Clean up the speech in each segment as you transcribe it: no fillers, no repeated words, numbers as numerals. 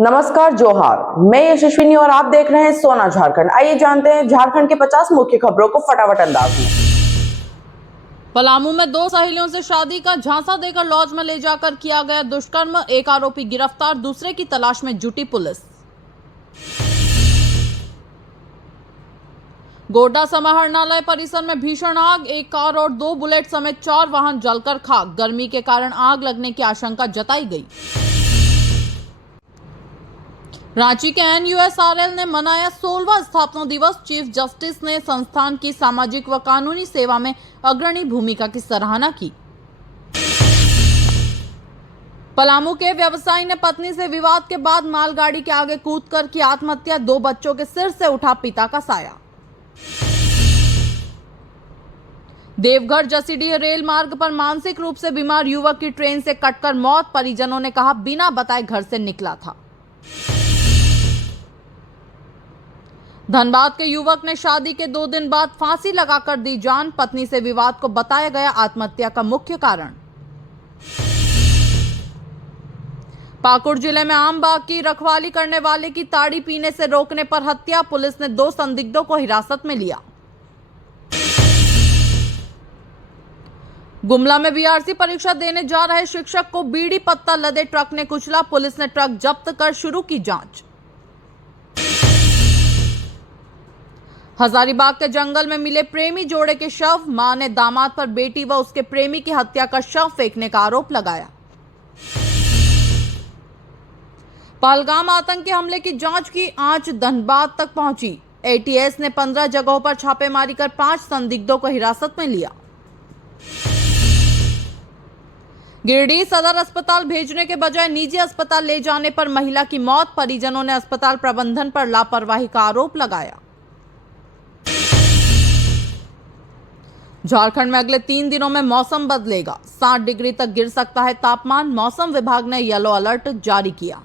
नमस्कार, जोहार। मैं यशस्विनी और आप देख रहे हैं सोना झारखंड। आइए जानते हैं झारखंड के 50 मुख्य खबरों को फटाफट अंदाज में। पलामू में दो सहेलियों से शादी का झांसा देकर लॉज में ले जाकर किया गया दुष्कर्म, एक आरोपी गिरफ्तार, दूसरे की तलाश में जुटी पुलिस। गोड्डा समाहरणालय परिसर में भीषण आग, एक कार और 2 बुलेट समेत 4 वाहन जलकर खाक। गर्मी के कारण आग लगने की आशंका जताई गई। रांची के NUSRL ने मनाया 16वां स्थापना दिवस। चीफ जस्टिस ने संस्थान की सामाजिक व कानूनी सेवा में अग्रणी भूमिका की सराहना की। पलामू के व्यवसायी ने पत्नी से विवाद के बाद मालगाड़ी के आगे कूदकर की आत्महत्या, 2 बच्चों के सिर से उठा पिता का साया। देवघर जसीडीह रेल मार्ग पर मानसिक रूप से बीमार युवक की ट्रेन से कटकर मौत, परिजनों ने कहा बिना बताए घर से निकला था। धनबाद के युवक ने शादी के 2 दिन बाद फांसी लगाकर दी जान, पत्नी से विवाद को बताया गया आत्महत्या का मुख्य कारण। पाकुड़ जिले में आम बाग की रखवाली करने वाले की ताड़ी पीने से रोकने पर हत्या, पुलिस ने 2 संदिग्धों को हिरासत में लिया। गुमला में BRC परीक्षा देने जा रहे शिक्षक को बीड़ी पत्ता लदे ट्रक ने कुचला, पुलिस ने ट्रक जब्त कर शुरू की जांच। हजारीबाग के जंगल में मिले प्रेमी जोड़े के शव, मां ने दामाद पर बेटी व उसके प्रेमी की हत्या का शव फेंकने का आरोप लगाया। पहलगाम आतंकी हमले की जांच की आंच धनबाद तक पहुंची। ATS ने 15 जगहों पर छापेमारी कर 5 संदिग्धों को हिरासत में लिया। गिरिडीह सदर अस्पताल भेजने के बजाय निजी अस्पताल ले जाने पर महिला की मौत, परिजनों ने अस्पताल प्रबंधन पर लापरवाही का आरोप लगाया। झारखंड में अगले 3 दिनों में मौसम बदलेगा, 60 डिग्री तक गिर सकता है तापमान, मौसम विभाग ने येलो अलर्ट जारी किया।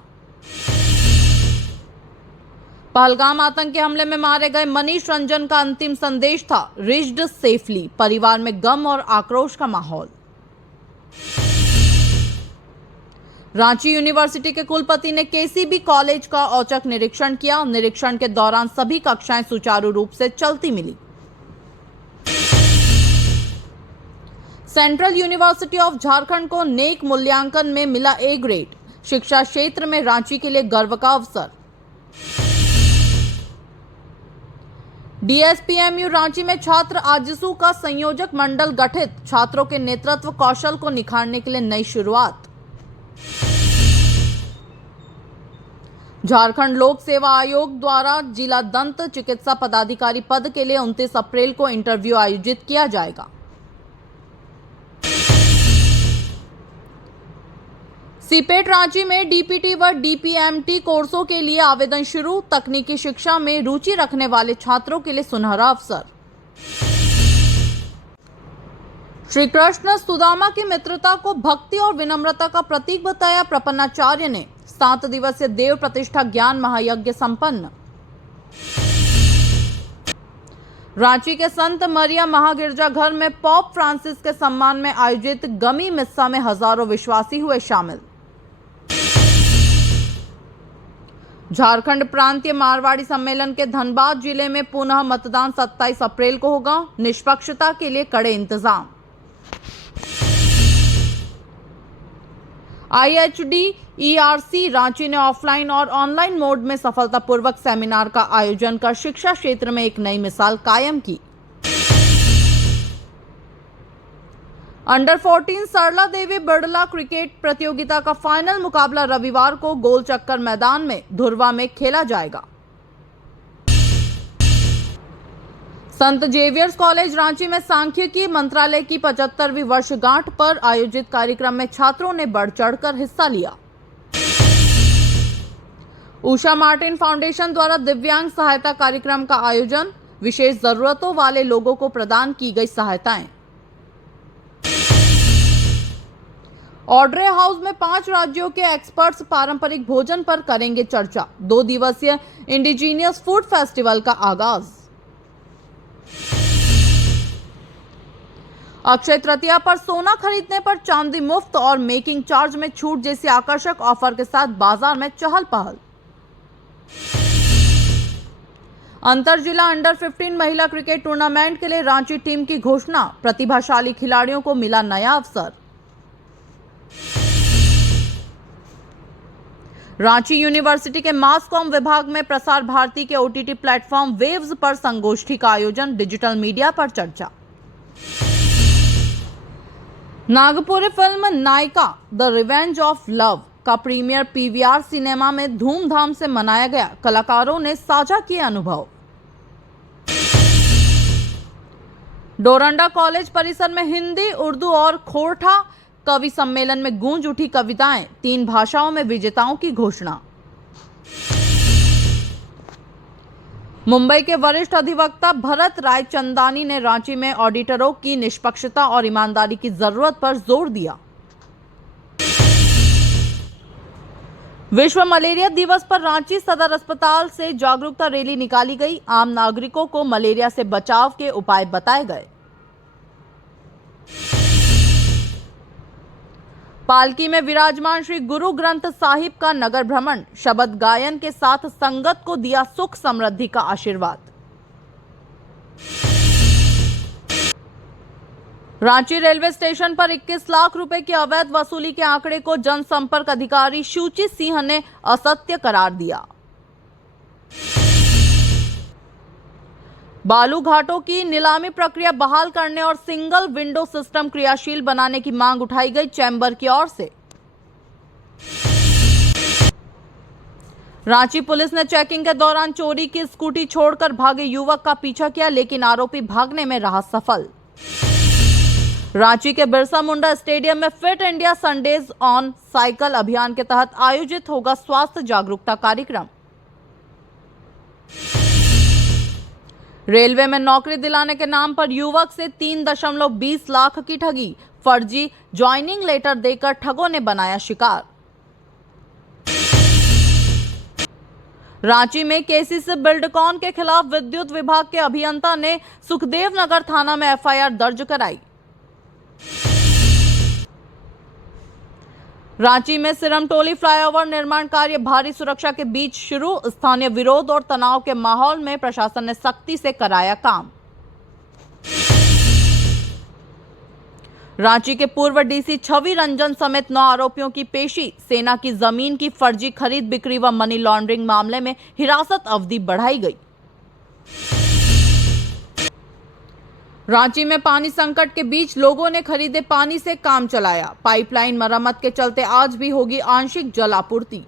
पहलगाम आतंकी हमले में मारे गए मनीष रंजन का अंतिम संदेश था, रिच्ड सेफली, परिवार में गम और आक्रोश का माहौल। रांची यूनिवर्सिटी के कुलपति ने KCB कॉलेज का औचक निरीक्षण किया। निरीक्षण के दौरान सभी कक्षाएं सुचारू रूप से चलती मिली। सेंट्रल यूनिवर्सिटी ऑफ झारखंड को नेक मूल्यांकन में मिला A ग्रेड, शिक्षा क्षेत्र में रांची के लिए गर्व का अवसर। DSPMU रांची में छात्र आजसू का संयोजक मंडल गठित, छात्रों के नेतृत्व कौशल को निखारने के लिए नई शुरुआत। झारखंड लोक सेवा आयोग द्वारा जिला दंत चिकित्सा पदाधिकारी पद के लिए 29 अप्रैल को इंटरव्यू आयोजित किया जाएगा। सीपेट रांची में DPT व DPMT कोर्सों के लिए आवेदन शुरू, तकनीकी शिक्षा में रुचि रखने वाले छात्रों के लिए सुनहरा अवसर। श्री कृष्ण सुदामा की मित्रता को भक्ति और विनम्रता का प्रतीक बताया, प्रपन्नाचार्य ने। 7 दिवसीय देव प्रतिष्ठा ज्ञान महायज्ञ संपन्न। रांची के संत मरिया महागिरजाघर में पोप फ्रांसिस के सम्मान में आयोजित गमी मिस्सा में हजारों विश्वासी हुए शामिल। झारखंड प्रांतीय मारवाड़ी सम्मेलन के धनबाद जिले में पुनः मतदान 27 अप्रैल को होगा, निष्पक्षता के लिए कड़े इंतजाम। IHD ERC रांची ने ऑफलाइन और ऑनलाइन मोड में सफलतापूर्वक सेमिनार का आयोजन कर शिक्षा क्षेत्र में एक नई मिसाल कायम की। अंडर 14 सरला देवी बिरला क्रिकेट प्रतियोगिता का फाइनल मुकाबला रविवार को गोल चक्कर मैदान में धुरवा में खेला जाएगा। संत जेवियर्स कॉलेज रांची में सांख्यिकी मंत्रालय की 75वीं वर्षगांठ पर आयोजित कार्यक्रम में छात्रों ने बढ़ चढ़कर हिस्सा लिया। उषा मार्टिन फाउंडेशन द्वारा दिव्यांग सहायता कार्यक्रम का आयोजन, विशेष जरूरतों वाले लोगों को प्रदान की गई सहायताएं। ऑड्रे हाउस में 5 राज्यों के एक्सपर्ट्स पारंपरिक भोजन पर करेंगे चर्चा, 2 दिवसीय इंडिजीनियस फूड फेस्टिवल का आगाज। अक्षय तृतीया पर सोना खरीदने पर चांदी मुफ्त और मेकिंग चार्ज में छूट जैसी आकर्षक ऑफर के साथ बाजार में चहल पहल। अंतर जिला अंडर 15 महिला क्रिकेट टूर्नामेंट के लिए रांची टीम की घोषणा। प्रतिभाशाली खिलाड़ियों को मिला नया अवसर। रांची यूनिवर्सिटी के मास कॉम विभाग में प्रसार भारती के ओटीटी प्लेटफॉर्म वेव्स पर संगोष्ठी का आयोजन। डिजिटल मीडिया पर चर्चा। नागपुरी फिल्म नायिका द रिवेंज ऑफ लव का प्रीमियर पीवीआर सिनेमा में धूमधाम से मनाया गया। कलाकारों ने साझा किए अनुभव। डोरंडा कॉलेज परिसर में हिंदी, उर्दू और खोरठा कवि सम्मेलन में गूंज उठी कविताएं। 3 भाषाओं में विजेताओं की घोषणा। मुंबई के वरिष्ठ अधिवक्ता भरत रायचंदानी ने रांची में ऑडिटरों की निष्पक्षता और ईमानदारी की जरूरत पर जोर दिया। विश्व मलेरिया दिवस पर रांची सदर अस्पताल से जागरूकता रैली निकाली गई। आम नागरिकों को मलेरिया से बचाव के उपाय बताए गए। पालकी में विराजमान श्री गुरु ग्रंथ साहिब का नगर भ्रमण। शबद गायन के साथ संगत को दिया सुख समृद्धि का आशीर्वाद। रांची रेलवे स्टेशन पर 21 लाख रुपए की अवैध वसूली के आंकड़े को जनसंपर्क अधिकारी शुचि सिंह ने असत्य करार दिया। बालू घाटों की नीलामी प्रक्रिया बहाल करने और सिंगल विंडो सिस्टम क्रियाशील बनाने की मांग उठाई गई चैम्बर की ओर से। रांची पुलिस ने चेकिंग के दौरान चोरी की स्कूटी छोड़कर भागे युवक का पीछा किया, लेकिन आरोपी भागने में रहा सफल। रांची के बिरसा मुंडा स्टेडियम में fit India Sundays on cycle अभियान के तहत आयोजित होगा स्वास्थ्य जागरूकता कार्यक्रम। रेलवे में नौकरी दिलाने के नाम पर युवक से 3.20 लाख की ठगी। फर्जी ज्वाइनिंग लेटर देकर ठगों ने बनाया शिकार। रांची में केसीसी बिल्डकॉन के खिलाफ विद्युत विभाग के अभियंता ने सुखदेव नगर थाना में एफआईआर दर्ज कराई। रांची में सिरमटोली फ्लाईओवर निर्माण कार्य भारी सुरक्षा के बीच शुरू। स्थानीय विरोध और तनाव के माहौल में प्रशासन ने सख्ती से कराया काम। रांची के पूर्व डीसी छवि रंजन समेत 9 आरोपियों की पेशी। सेना की जमीन की फर्जी खरीद बिक्री व मनी लॉन्ड्रिंग मामले में हिरासत अवधि बढ़ाई गई। रांची में पानी संकट के बीच लोगों ने खरीदे पानी से काम चलाया। पाइपलाइन मरम्मत के चलते आज भी होगी आंशिक जल आपूर्ति।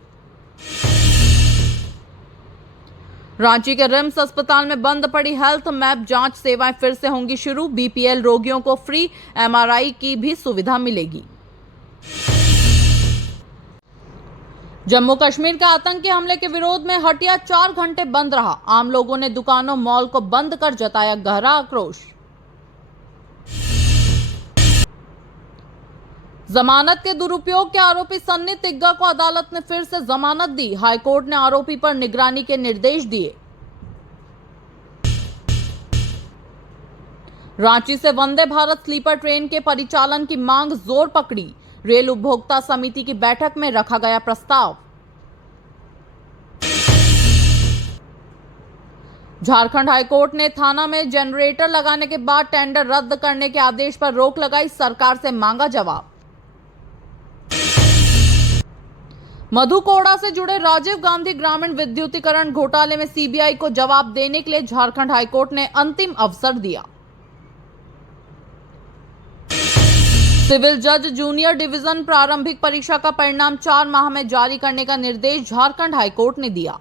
रांची के रिम्स अस्पताल में बंद पड़ी हेल्थ मैप जांच सेवाएं फिर से होंगी शुरू। बीपीएल रोगियों को फ्री एमआरआई की भी सुविधा मिलेगी। जम्मू कश्मीर के आतंकी हमले के विरोध में हटिया 4 घंटे बंद रहा। आम लोगों ने दुकानों, मॉल को बंद कर जताया गहरा आक्रोश। जमानत के दुरुपयोग के आरोपी सन्नी तिग्गा को अदालत ने फिर से जमानत दी। हाईकोर्ट ने आरोपी पर निगरानी के निर्देश दिए। रांची से वंदे भारत स्लीपर ट्रेन के परिचालन की मांग जोर पकड़ी। रेल उपभोक्ता समिति की बैठक में रखा गया प्रस्ताव। झारखंड हाईकोर्ट ने थाना में जनरेटर लगाने के बाद टेंडर रद्द करने के आदेश पर रोक लगाई। सरकार से मांगा जवाब। मधुकोड़ा से जुड़े राजीव गांधी ग्रामीण विद्युतीकरण घोटाले में सीबीआई को जवाब देने के लिए झारखंड हाईकोर्ट ने अंतिम अवसर दिया। सिविल जज जूनियर डिवीजन प्रारंभिक परीक्षा का परिणाम 4 माह में जारी करने का निर्देश झारखंड हाईकोर्ट ने दिया।